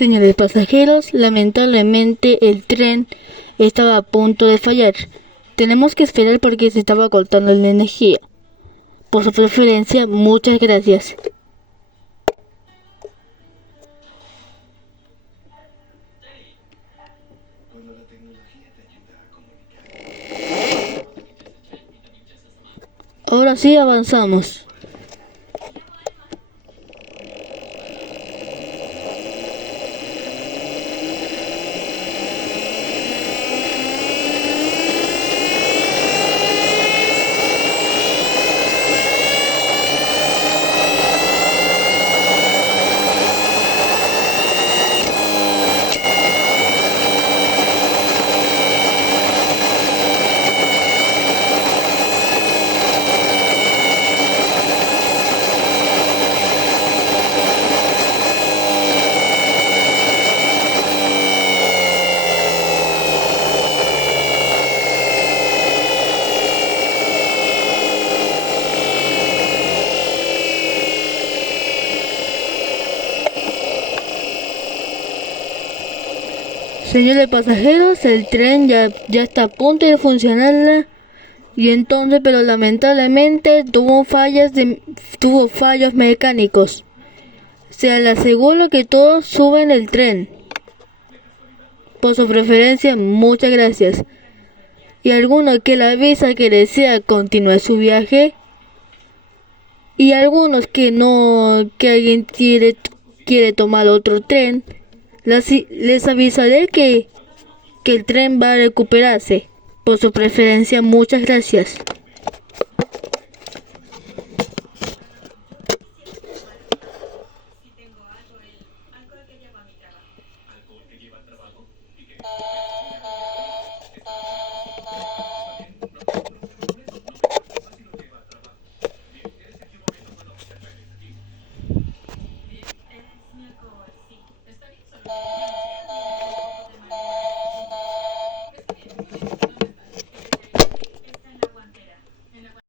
Señores pasajeros, lamentablemente el tren estaba a punto de fallar. Tenemos que esperar porque se estaba cortando la energía. Por su preferencia, muchas gracias. Ahora sí avanzamos. Señores pasajeros, el tren ya está a punto de funcionar y entonces, pero lamentablemente tuvo fallos mecánicos. Se le aseguro que todos suben el tren. Por su preferencia, muchas gracias. Y alguno que le avisa que desea continuar su viaje. Y algunos que no, que alguien quiere tomar otro tren. Les avisaré que el tren va a recuperarse. Por su preferencia, muchas gracias.